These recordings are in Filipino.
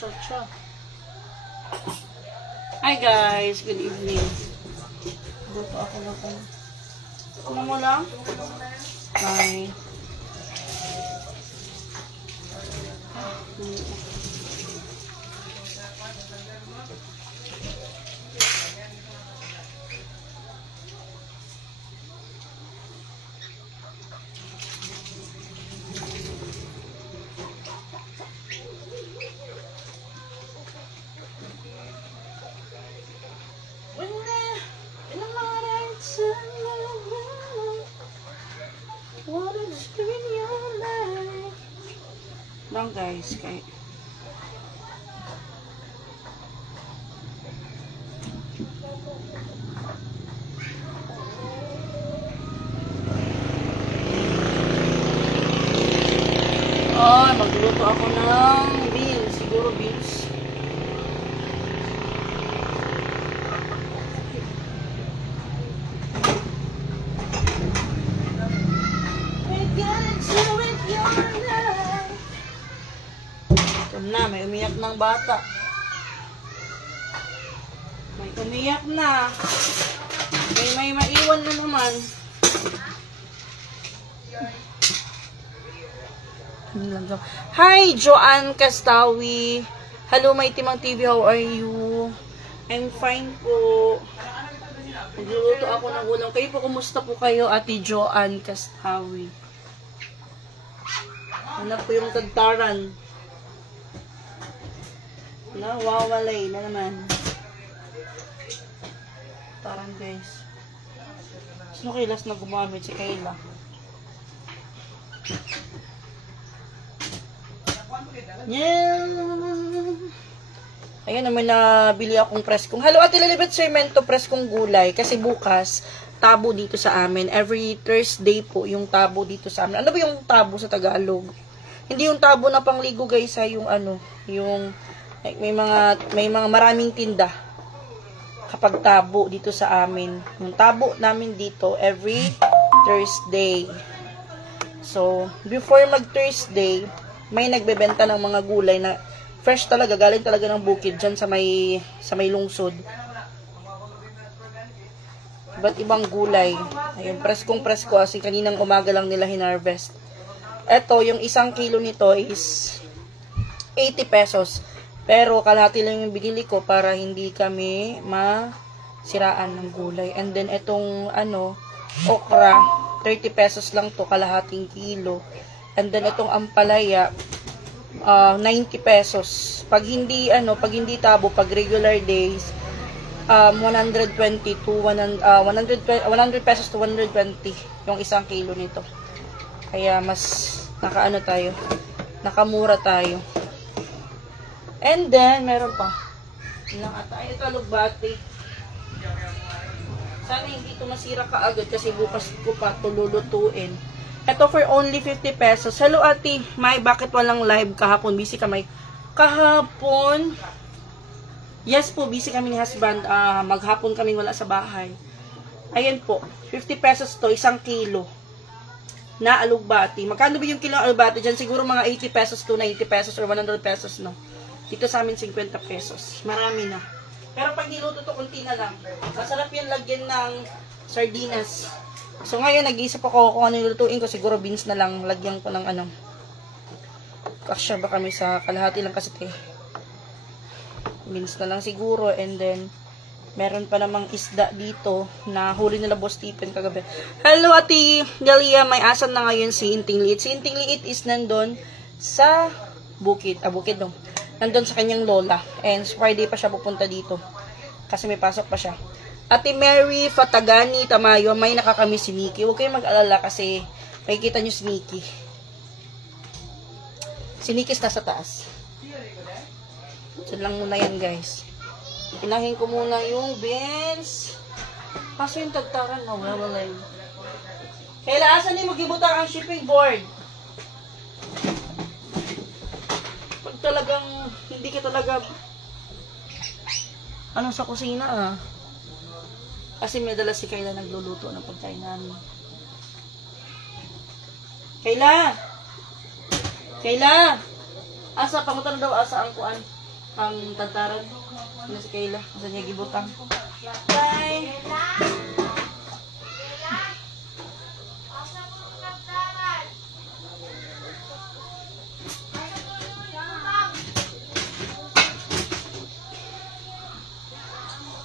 cha-cha. Hi guys, good evening. Dito ako lang po. Ano mo lang? Hi. Lang guys, kay magluto ako ng beans, siguro beans. Na, may umiyak ng bata. May umiyak na. May maiwan na naman. Hi, Joanne Castawi. Hello, my Timang TV. How are you? I'm fine po. Magluluto ako ng ulam. Kayo po, kumusta po kayo, Ate Joanne Castawi? Ano po yung tagtaran? Nawawalay na naman. Tarang guys. Sino kilas na gumamit? Si Kayla. Yeah. Ayun naman, nabili akong preskong. Hello, Ate Lilibet, Sermento, preskong gulay. Kasi bukas, tabo dito sa amin. Every Thursday po yung tabo dito sa amin. Ano ba yung tabo sa Tagalog? Hindi yung tabo na pangligo guys, ha? Yung ano, yung may mga maraming tinda kapag tabo dito sa amin. Yung tabo namin dito every Thursday. So, before mag-Thursday, may nagbebenta ng mga gulay na fresh talaga, galing talaga ng bukid dyan sa may lungsod. Iba't ibang gulay. Ayun, preskong presko kasi kaninang umaga lang nila hinarvest. Eto, yung 1 kilo nito is 80 pesos. Pero kalahati lang yung binili ko para hindi kami masiraan ng gulay. And then itong okra, 30 pesos lang to, kalahating kilo. And then itong ampalaya, 90 pesos. Pag hindi tabo, pag regular days, 100 pesos to 120 yung 1 kilo nito. Kaya mas nakamura tayo. And then, meron pa. Ilang ata. Ito, alugbati. Sana hindi ito masira kaagad kasi bukas ko pa ito lulutuin. Ito for only 50 pesos. Hello, Ate May, bakit walang live kahapon? Busy ka, May? Kahapon? Yes po, busy kami ni husband. Maghapon kami wala sa bahay. Ayan po, 50 pesos to, 1 kilo na alugbati. Magkano ba yung kilo alugbati? Diyan siguro mga 80 pesos to 90 pesos or 100 pesos, no? Dito sa amin, 50 pesos. Marami na. Pero pag niluto to, kunti na lang. Masarap yan lagyan ng sardinas. So, ngayon, nag-iisip ako kung ano nilutuin ko. Siguro, beans na lang. Lagyan ko ng kasya ba kami sa kalahati lang kasi beans na lang siguro. And then, meron pa namang isda dito na huli nila Boss Stephen kagabi. Hello, Ate Delia. May asan na ngayon si Inting Liit. Si Inting Liit is nandun sa bukid. Bukid no. Nandun sa kanyang lola. And Friday pa siya pupunta dito. Kasi may pasok pa siya. Ate Mary Fatagani Tamayo, may nakakamiss si Nikki. Huwag kayong mag-alala kasi makikita nyo si Nikki. Si Nikki nasa taas. Diyan lang muna yan guys. Pinahin ko muna yung beans. Kaso yung tagtaran na wala yun. Kailan asan yung mag-ibutang ang shipping board? Pag talagang hindi ka talaga sa kusina Kasi may dala si Kayla nagluluto ng pagkain namin. Kayla! Asa, pangutan daw asa ang kuan. pang tataran. Ano si Kayla? Kasi niya gibutang. Bye!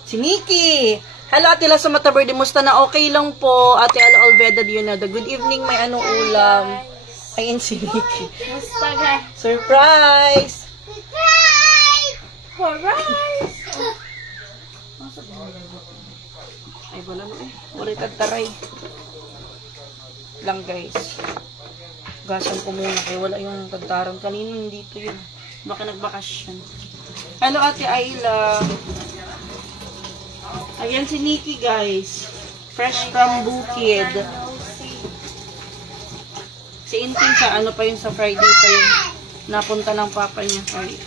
Si Nikki! Hello, Ate La sa Mataberde. Musta na? Okay lang po. Ate Ala Alveda, yun na. Good evening, may anong ulam? Ayun si Nikki. Musta ka? Surprise! Surprise! Ay, wala mo eh. Wala tagtaray. Lang guys. Gasan ko muna kaya wala yung tagtaran. Kanina dito yun. Baka nagbakasyon. Hello, Ate Ayla. Ayan si Nikki guys. Fresh from Bukid. Si Inting sa ano pa yun sa Friday pa yun. Napunta ng papa niya. Ay,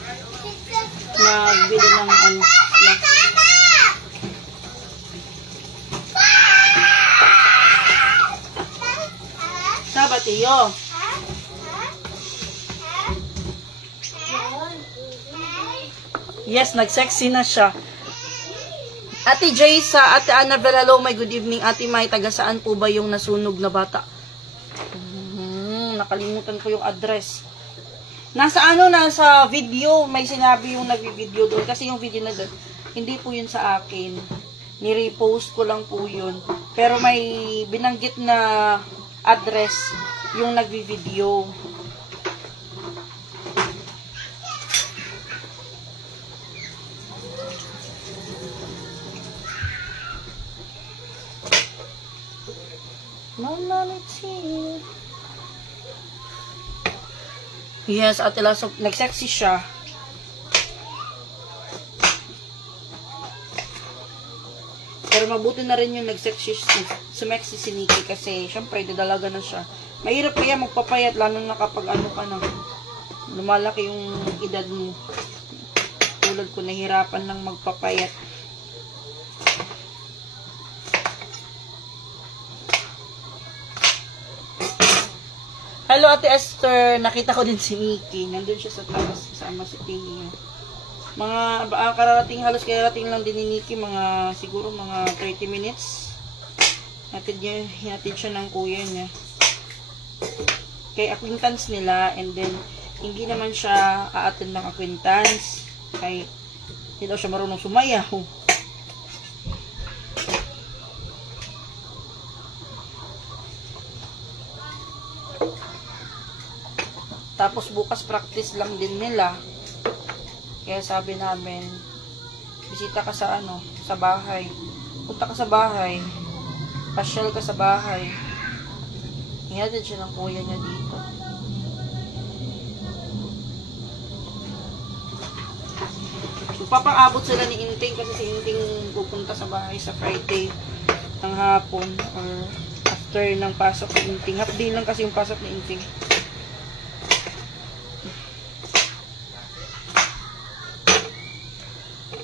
nagbili ng ano. Sabatiyo. Yes, nagsexy na siya. Ate Jay sa Ate Annabel, hello, my good evening. Ate May, taga saan po ba yung nasunog na bata? Nakalimutan ko yung address. Nasa video, may sinabi yung nag-video doon. Kasi yung video na doon, hindi po yun sa akin. Ni-repost ko lang po yun. Pero may binanggit na address yung nag-video. Yes, Ate Lasso, nagsexy siya. Pero mabuti na rin yung nagsexy, sumexy si Nikki kasi syempre didalaga na siya. Mahirap kaya magpapayat lalo na kapag ano ka na, lumalaki yung edad mo. Tulad ko, nahirapan lang magpapayat. Hello, Ate Esther. Nakita ko din si Nikki. Nandun siya sa taas. Kasama si Tingin. Mga kararating, halos kararating lang din ni Nikki. Siguro mga 30 minutes. Hinatid siya ng kuya niya. Kay acquaintance nila. And then, hindi naman siya a-attend ng acquaintance. Kay, hindi daw siya marunong sumayaw. Tapos bukas practice lang din nila. Kaya sabi namin, bisita ka sa sa bahay. Punta ka sa bahay. Pasyal ka sa bahay. Hinatid siya ng kuya niya dito. So, papang-abot sila ni Inting kasi si Inting pupunta sa bahay sa Friday ng hapon or after ng pasok ni Inting. Half day lang kasi yung pasok ni Inting.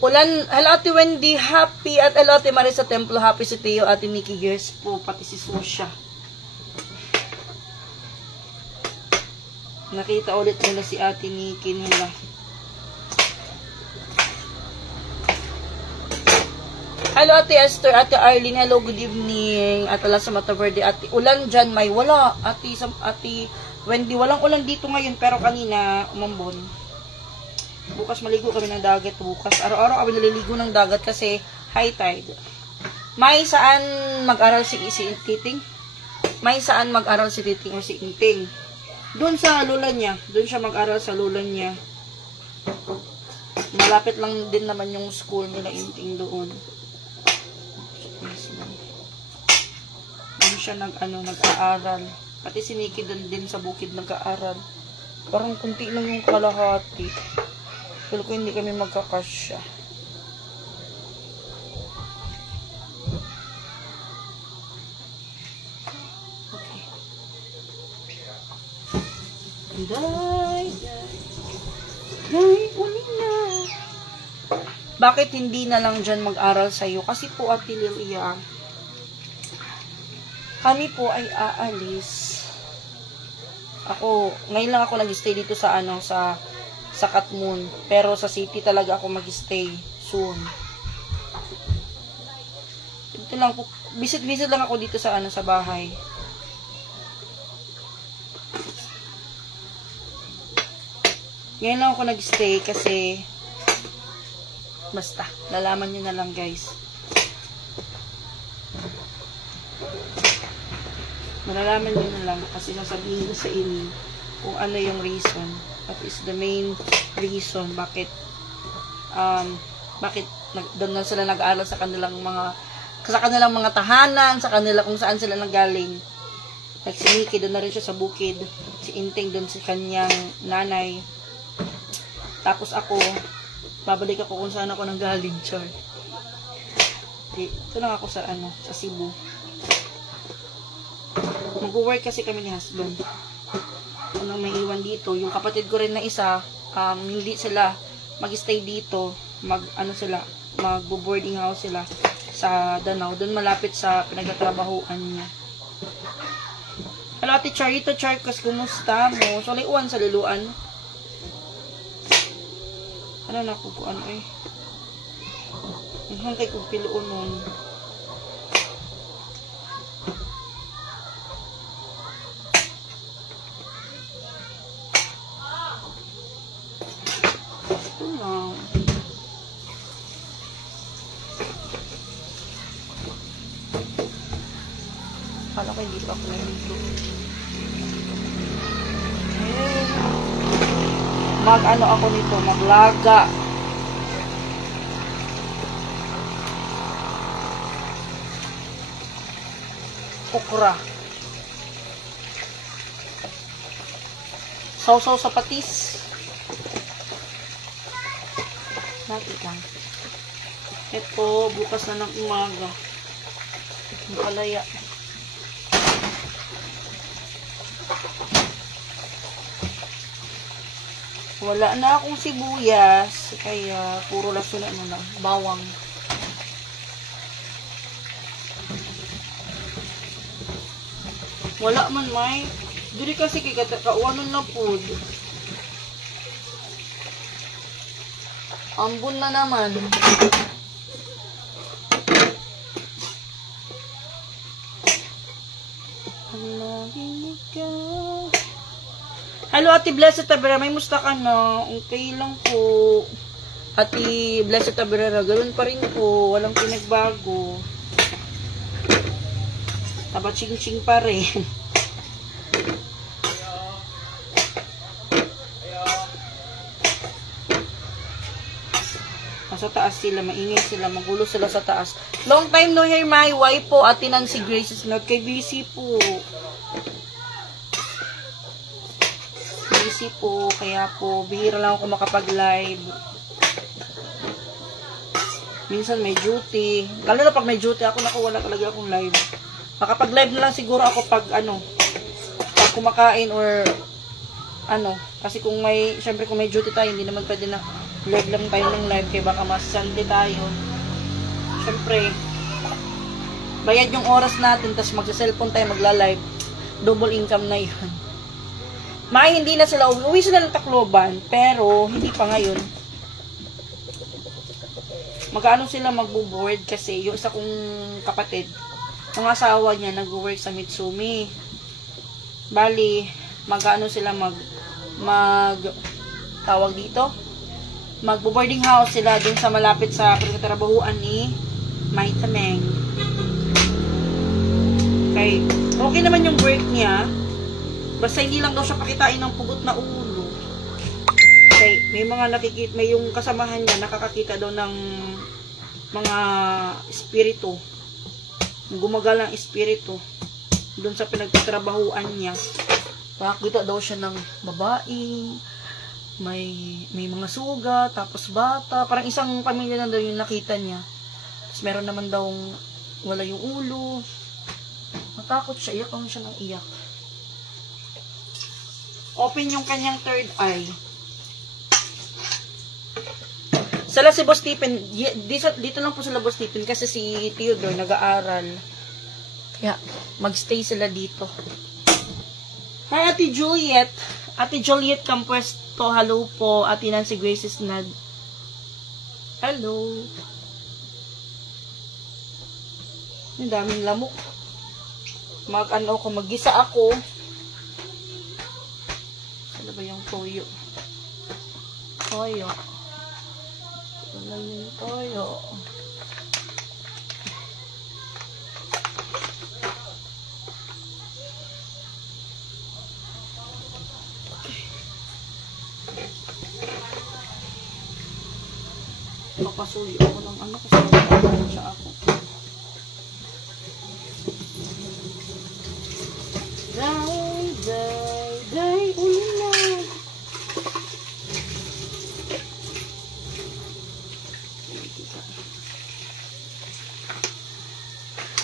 Ulan, hello Ate Wendy, happy. At hello Ate Marisa Templo, happy si Teo, Ate Nikki, yes po, pati si Susha. Nakita ulit nila si Ate Nikki nila. Hello Ate Esther, Ate Arlene, hello, good evening. At ala sa Mataverde, Ate, ulan dyan, may wala. Ate Wendy, walang ulan dito ngayon, pero kanina, umambon. Bukas maligo kami ng dagat bukas. Araw-araw kami naliligo ng dagat kasi high tide. May saan mag-aral si Titing? May saan mag-aral si Titing o si Inting? Doon sa lula niya. Doon siya mag-aral sa lula niya. Malapit lang din naman yung school nila Inting doon. Doon siya nag-aaral. Pati si Nikki doon din sa bukid nag-aaral. Parang kunti lang yung kalahati. Pero ko hindi kami magkakasya. Okay. Day. Ay, uli na. Bakit hindi na lang dyan mag-aral sa'yo? Kasi po, Ate Lilia, kami po ay aalis. Ngayon lang ako nag-stay dito sa sa Katmon. Pero sa city talaga ako mag-stay soon. Ito lang po, visit lang ako dito sa sa bahay. Ngayon lang ako nag-stay kasi basta, lalaman nyo na lang guys. Malalaman nyo na lang kasi nasabihin ko sa inyo kung ano yung reason. That is the main reason bakit doon na sila nag-aaral sa kanilang mga tahanan, sa kanila kung saan sila nanggaling. Like si Nikki, doon na rin siya sa bukid. Si Inting doon sa kanyang nanay. Tapos ako, babalik ako kung saan ako nanggaling, char. Ito lang ako sa sa Cebu. Mag-work kasi kami ni husband. Ano may iwan dito, yung kapatid ko rin na isa, hindi sila mag-stay dito, mag-boarding house sila sa Danau, doon malapit sa pinagtatrabahuan niya. Hello, Ate Charito Charcos, kumusta mo? So, uwan sa luluan. Ano na ko ano eh. Ang hangkay kong piluon nun. Ito lang. Kala ko hindi pa ako nalito. Mag-ano ako nito, maglaga. Okra. Sausaw sa patis. Natin lang. Ito, bukas na ng umaga. Ang palaya. Wala na akong sibuyas, kaya puro laso na lang, bawang. Wala man may. Dili kasi kay kauwanon na food. Ambon na naman. Hello, Ate Blessed Taberna. May musta ka na? Okay lang po. Ate Blessed Taberna, ganoon pa rin po. Walang pinagbago. Taba ching-ching pa rin. Nasa taas sila, maingay sila, magulo sila sa taas. Long time no hear my wife po, Ate Nancy Grace is not kay busy po. Busy po, kaya po, bihira lang ako makapag-live. Minsan may duty. Lalo na pag may duty, ako wala talaga akong live. Makapag-live na lang siguro ako pag pag kumakain or kasi kung syempre kung may duty tayo, hindi naman pwede na live lang tayo ng live, kaya baka masante tayo. Syempre, bayad yung oras natin, tas magsa-cellphone tayo, magla-live. Double income na yun. Hindi na sila, uwi sila ng Tacloban, pero hindi pa ngayon. Magkano sila magbo-board kasi yung isa kong kapatid, ang asawa niya nag-work sa Mitsumi. Bali, magkano sila tawag dito? Magbo-boarding house sila dun sa malapit sa pinagtatrabahuan ni Mai Tameng. Okay naman yung work niya. Basta hindi lang daw siya pakitain ng pugot na ulo. Okay, may yung kasamahan niya nakakakita daw ng mga espiritu. Gumagalang espiritu doon sa pinagtatrabahuan niya. Nakakita daw siya ng babae, may mga suga, tapos bata, parang isang pamilya na daw yung nakita niya. Tapos meron naman daw wala yung ulo. Matakot siya, iyak lang siya ng iyak. Open yung kanyang third eye. Sala si Boss Stephen, dito lang po sila Boss Stephen kasi si Theodore nag-aaral. Kaya magstay sila dito. Hi Ate Juliet. Ate Juliet Campues to. Hello po. Ate Nancy Graces Nad. Hello. Ang daming lamok. Mag-gisa ako. Ano ba yung toyo? Toyo. Ano yung toyo? Papasuyo ako ng ano kasi nagkakaroon siya ako. Day, ulit na.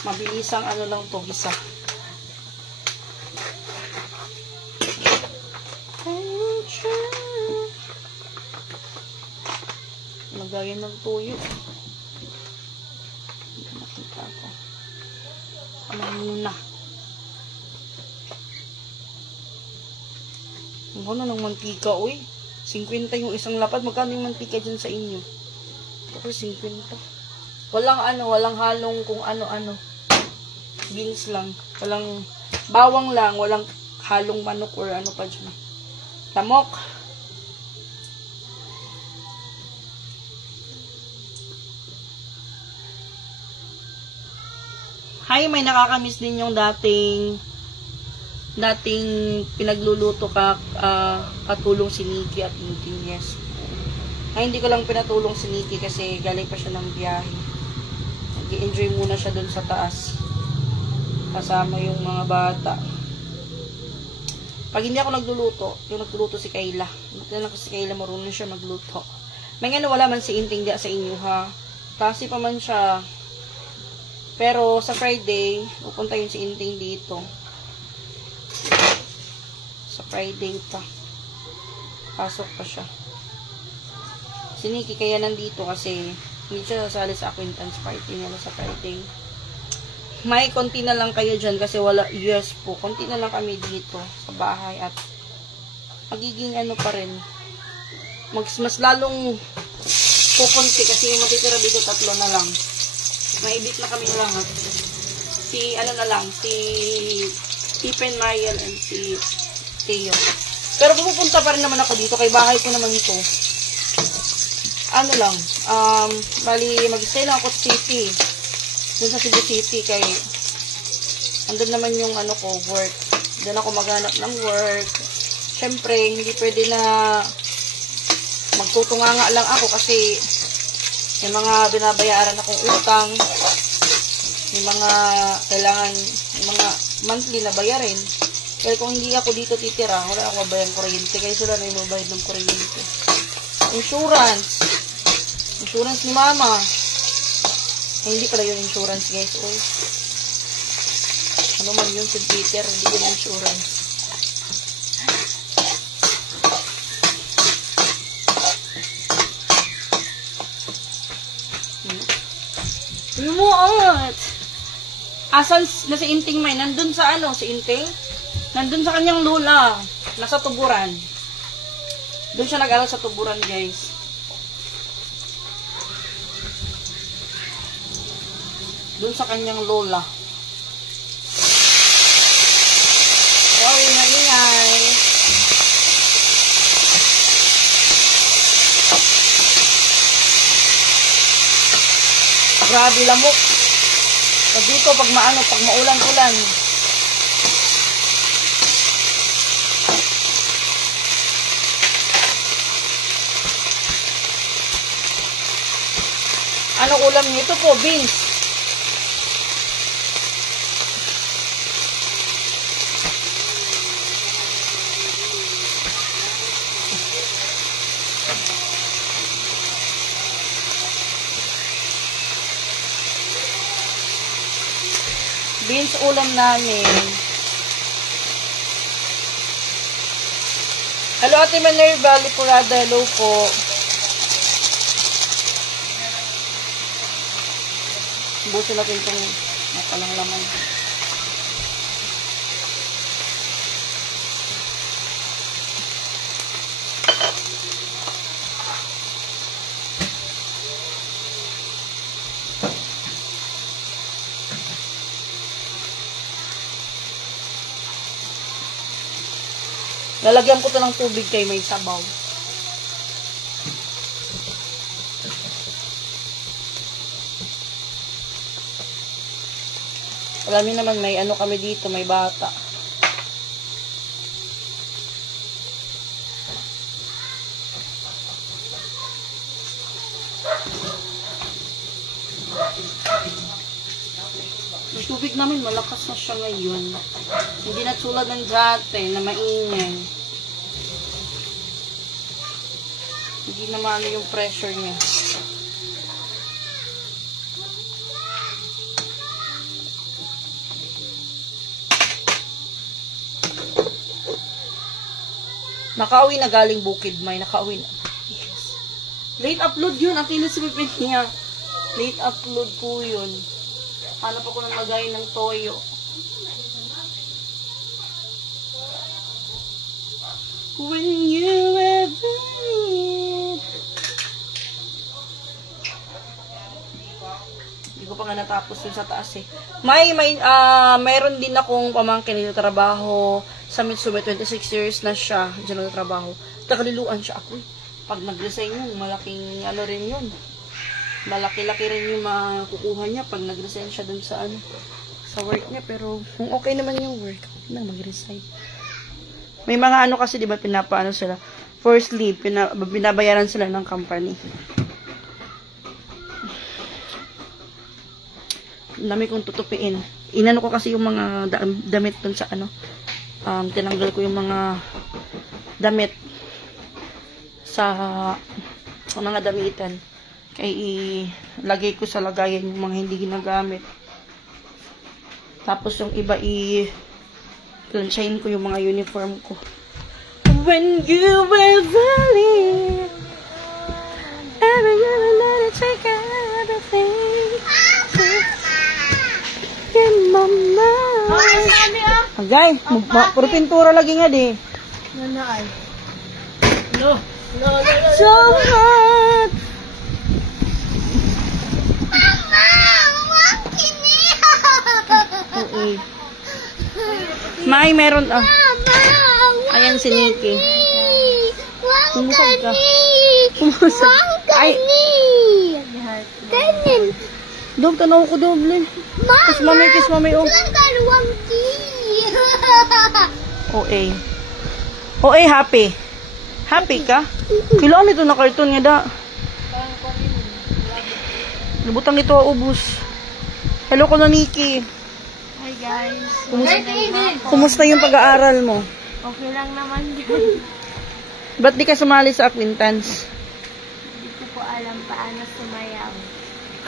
Mabilisang ano lang to, gisa. Lagayan ng tuyo. Nakita ko. Ano muna? Ano ng mantika, uy? 50 yung isang lapad. Magkano yung mantika dyan sa inyo? Ako 50. Walang halong kung ano-ano. Beans lang. Walang bawang lang. Walang halong manok or ano pa dyan. Lamok. Hi, may nakakamiss din yung dating pinagluluto katulong si Nikki at Inting. Yes. Ay, hindi ko lang pinatulong si Nikki kasi galing pa siya ng biyahe. Nag-enjoy muna siya dun sa taas. Kasama yung mga bata. Pag hindi ako nagluluto, yung nagluluto si Kayla. Hindi ko si Kayla, marunong siya magluto. May nga wala man si Inting dia sa inyo ha. Kasi pa man siya. Pero sa Friday, pupunta yun si Inting dito. Sa Friday pa. Pasok pa siya. Si Nikki kaya nandito kasi hindi siya sasali sa acquaintance party nila sa Friday. May konti na lang kayo dyan kasi wala, yes po, konti na lang kami dito sa bahay at magiging ano pa rin. Mas lalong kukunti kasi yung matitira dito 3 na lang. Maibit na kami lahat. Si Stephen, Mariel, and si Theo. Pero pupunta pa rin naman ako dito. Kay bahay ko naman ito. Ano lang. Bali, mag-stay lang ako sa city. Dun sa Cebu City. Kay, andun naman yung ano ko, work. Doon ako maghanap ng work. Siyempre, hindi pwede na magtutunganga lang ako kasi may mga binabayaran akong utang, may mga kailangan, may mga monthly na bayarin. Kaya kung hindi ako dito titira, wala akong babayang kuryente. Kaya sila na yung mabayad ng kuryente. Insurance ni mama. Ay, hindi pala yung insurance, guys. Oy. Ano man yun, si Peter, hindi yung insurance. What? Asan na si Inting may? Nandun sa ano, si Inting? Nandun sa kanyang lola. Nasa Tuburan. Doon siya nag-aral sa Tuburan, guys. Doon sa kanyang lola. Wow, ingay. Grabe lamok. Pag dito, pag maulan-ulan. Ano ulam nito po? Beans. Beans ulam namin. Hello, Ate Minerva Lipurada. Hello po. Buso natin itong makalang laman. Lalagyan ko to ng tubig kay may sabaw. Alam niyo naman, may ano kami dito, may bata. Yung tubig namin, malakas na siya ngayon. Hindi na tulad ng dati na maingay. Hindi na maano yung pressure niya. Nakauwi na galing bukid, may nakauwi na. Yes. Late upload yun, ang kinisipipin niya. Late upload po yun. Hanap ako ng lagay ng toyo. When you ever need. Hindi ko pa nga natapos yun sa taas eh. Mayroon din akong pamangkin dito trabaho. Sa Mitsume, 26 years na siya. Diyan nagtatrabaho. Nakaliluan siya ako eh. Pag nag-resign yun, malaking ano rin yun. Malaki-laki rin yung makukuha niya pag nag-resign siya dun sa ano, sa work niya. Pero kung okay naman yung work, okay na mag-resign. May mga ano kasi, di ba, pinapaano sila. First leave, binabayaran sila ng company. Dami kong tutupiin. Inano ko kasi yung mga damit dun sa ano. Tinanggal ko yung mga damit sa mga damitan. Kaya ilagay ko sa lagayan yung mga hindi ginagamit. Tapos yung iba plansyahin ko yung mga uniform ko. When you will believe every you let it take everything in my mind. Agay, puro pintura lagi nga di. Nanay. No. So hot. Okay. May meron ayan si Nikki. Kumusag ka. Kumusag. Ay. Kanin. Dog, tanaw ko doble. Kiss mami, oh. OA. OA, happy. Happy ka? Kailangan ito na karton nga da. Nabutang ito ubus. Hello ko na, Nikki. Hi guys. Kumusta yung pag-aaral mo? Okay lang naman yun. Ba't di ka sumali sa acquaintance? Hindi ko po alam paano sumayaw.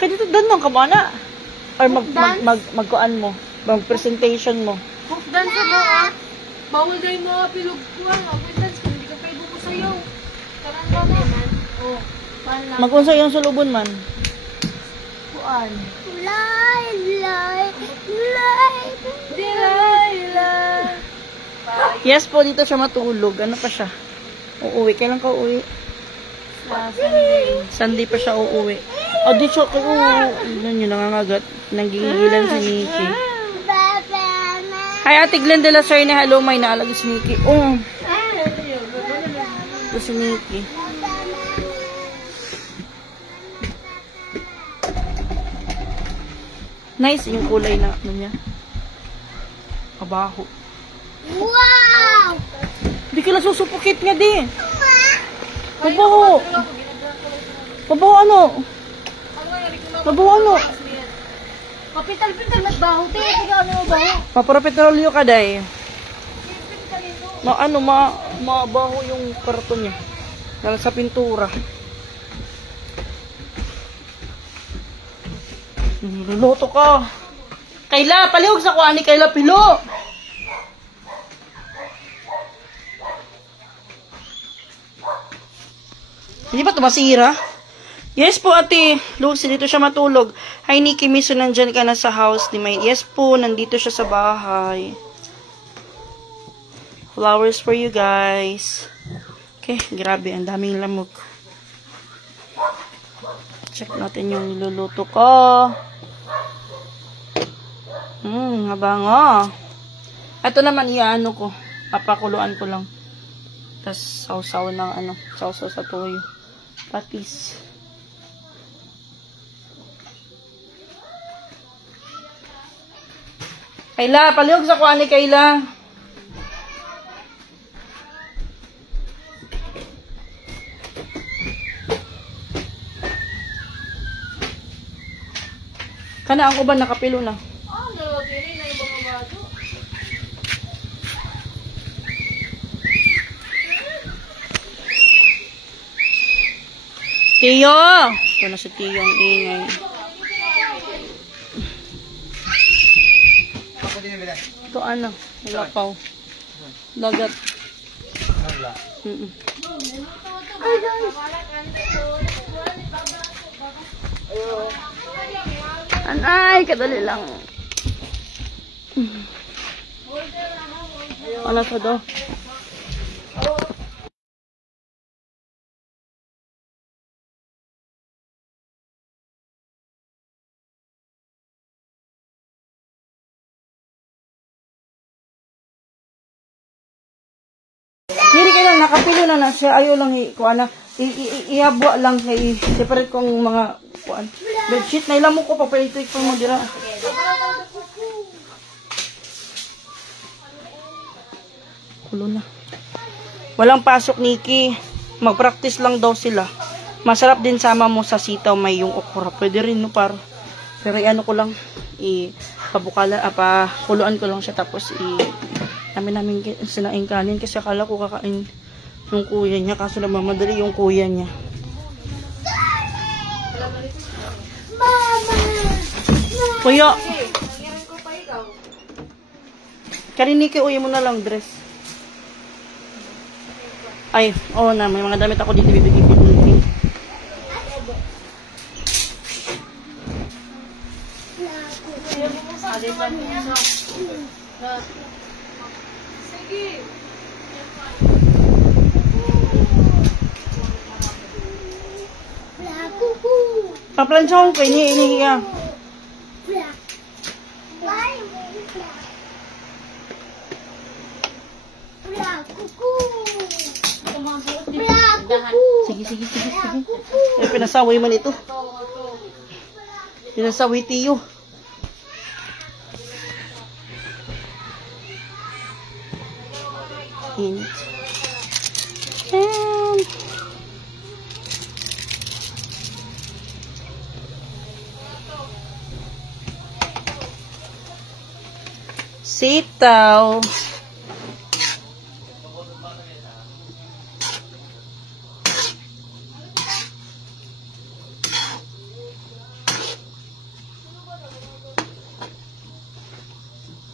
Kaya dito doon lang ka muna. Or magkuan mo. Mag-presentation mo. Folk dance mo ah. Bawal na yung mga pilog ko ah. Acquaintance kung hindi ka pwede ko sayaw. Karan lang naman. Oh. Paano? Mag-unsa yung sulubon man. Kuan. Yes po, dito siya matulog. Ano pa siya? Uuwi. Kailan ka uuwi? Sunday. Sunday pa siya uuwi. O, di siya kayo. Ilan yun, nangangagat. Nangingilan si Nikki. Hi, Ate Glenn de la Serna. Hello, may naalag si Nikki. Oh. Ito si Nikki. Nice yung kulay na ano niya. Kabaho. Wow! Di ka lang susupukit nga di. Mabaho. Mabaho ano? Mabaho ano? Kapital-pital magbaho. Tiga ano mabaho? Paparopetrolyo ka day. Mabaho yung karton niya. Dahil sa pintura. Luluto ka. Kayla, palihog sa kuha ni Kayla Pilo. Hindi ba ito masira? Yes po, ate. Lucy, dito siya matulog. Hi, Nikki, miso, nandyan ka na sa house ni May. Yes po, nandito siya sa bahay. Flowers for you guys. Okay, grabe, ang daming lamok. Check natin yung niluluto ko. Habango. Ito naman, iano ko. Papakuluan ko lang. Tas sausaw ng ano, sausaw sa toyo. Patis. Kayla, palihog sa kuan ni Kayla. Kana ang uban nakapilo na. Dalawa pili na yung mga bago. Tiyo! Ito na si Tiyo ang ingay. Ito ano, lapaw. Dagat. Ay, guys! Anay, kadali lang. Ano sa do? Dili ka lang, nakapilo na siya. Ayaw lang kuan na. Iabwa lang kay separate ko ang mga kuan. Bedsheet na ilam mo ko papalitik pa mo dira. Kulo na. Walang pasok, Nikki. Mag-practice lang daw sila. Masarap din sama mo sa sitaw may yung okra. Pwede rin no par. Pero ano ko lang pakuluan ko lang siya tapos namin sinaing kanin kasi akala ko kakain yung kuya niya kaso nagmamadali yung kuya niya. Kuya! Kariniki, uwi mo na lang dress. Ay, oo na, may mga damit ako dito bibigyan ko. Sige. Paplansyon ko ini ya. Sige. Eh, pinasaway man ito. Pinasaway tiyo. Init. Sitaw.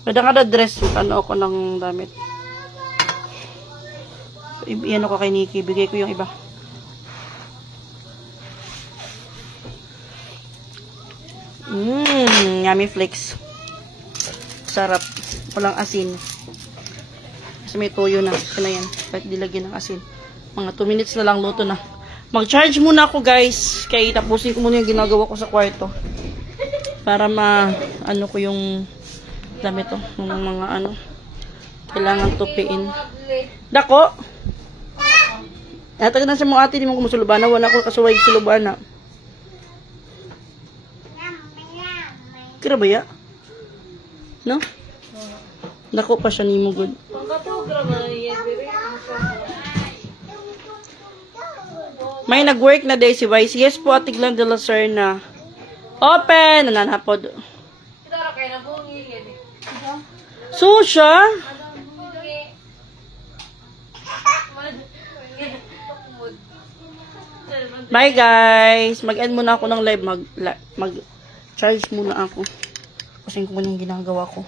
Pwede ka na dress. Ano ako ng damit. Iyan ako kay Nikki. Bigay ko yung iba. Yummy flakes. Sarap. Walang asin. Kasi may toyo na. Kasi na yan. Kahit dilagyan ng asin. Mga 2 minutes na lang luto na. Mag-charge muna ako guys. Kaya tapusin ko muna yung ginagawa ko sa kwarto. Para ano ko yung damit to. Yung mga ano. Kailangan tupiin. Dako! Natag na sa mga ate. Di mo kumusulubana. Wala ko kasuway sulubana. Kira ba ya? No? Dako pa siya ni mo good. May nag-work na day si Vice. Yes po, Atiglan de la Serna. Open! Nananapod. So siya? Bye guys! Mag-end muna ako ng live. Mag-charge muna ako. Kasi kung ano yung ginagawa ko.